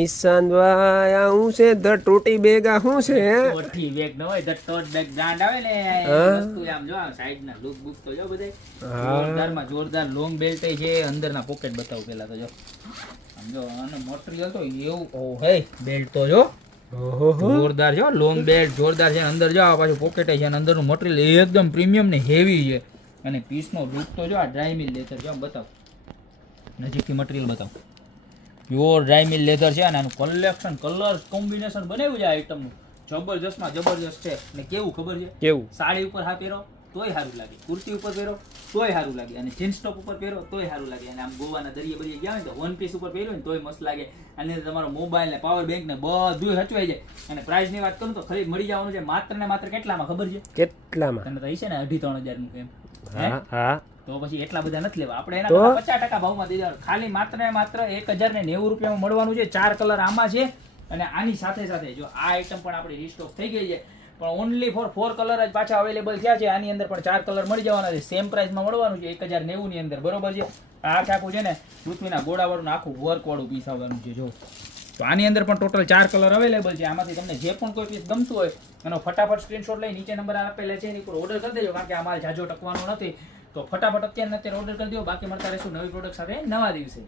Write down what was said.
નિશાંત ભાઈ આ હું છે ધ ટોટી બેગ આ શું છે ટોટી બેગ ન હોય ધ ટોટ બેગ બ્રાન્ડ આવે ને એ વસ્તુ આમ જો સાઈડ ના લુક બુક તો જો બધે જોરદાર માં જોરદાર લોંગ બેલ્ટ છે અંદરના પોકેટ બતાવું પેલા તો જો આમ જો આનો મટીરીયલ તો એવું ઓ હે બેલ્ટ તો જો ઓહો જોરદાર છે લોંગ બેલ્ટ જોરદાર છે અંદર જો આ પાછું પોકેટ છે અને અંદરનું મટીરીયલ એકદમ પ્રીમિયમ ને હેવી છે અને પીસનો લુક તો જો આ ડ્રાય મિલ લેધર જો બતાવ નજીકથી મટીરીયલ બતાવ પ્યોર ડ્રાય મિલ લેધર છે અને આનું કલેક્શન કલર કોમ્બિનેશન બનાવ્યું છે આ આઈટમનું જબરજસ્તમાં જબરજસ્ત છે અને કેવું ખબર છે કેવું સાડી ઉપર હા પહેરો તોય સારું લાગે કુર્તી ઉપર પહેરો તોય સારું લાગે અને જીન્સ ટોપ ઉપર પહેરો તોય સારું લાગે અને આમ ગોવાના દરિયા બરિયા ગયા હોય ને તો વન પીસ ઉપર પહેરો ને તોય મસ્ત લાગે અને તમારો મોબાઈલ ને પાવર બેંક ને બધું સચવાઈ જાય અને પ્રાઇસ ની વાત કરું તો ખરીદ મળી જવાનું છે માત્ર ને માત્ર કેટલામાં ખબર છે કેટલામાં તને તો છે ને 2,500-3,000 નું એમ હા હા તો પછી એટલા બધા નથી લેવા આપણે એના કરતા 50% ભાવમાં દઈ દેવાનું ખાલી માત્ર ને માત્ર 1,090 રૂપિયામાં મળવાનું છે 4 કલર આમાં છે અને આની સાથે સાથે જો આ આઈટમ પણ આપણી રીસ્ટોક થઈ ગઈ છે પણ ઓનલી ફોર 4 કલર જ પાછા અવેલેબલ થયા છે આની અંદર પણ 4 કલર મળી જવાના છે સેમ પ્રાઇસમાં મળવાનું છે 1,090 ની અંદર બરોબર છે આ આખું છે ને પૃથ્વીના ગોળાવાળું આખું વર્ક વાળું પીસ આવવાનું છે જો તો આની અંદર પણ ટોટલ 4 કલર અવેલેબલ છે આમાંથી તમને જે પણ કોઈ પીસ ગમતું હોય એનો ફટાફટ સ્ક્રીનશોટ લઈ નીચે નંબર આપેલા છે એની પર ઓર્ડર કરી દેજો કારણ કે આ માલ જાજો ટકવાનો નથી તો ફટાફટ અત્યારે ઓર્ડર કરી દો બાકી મળતા રહેશું નવી પ્રોડક્ટ સાથે નવા દિવસે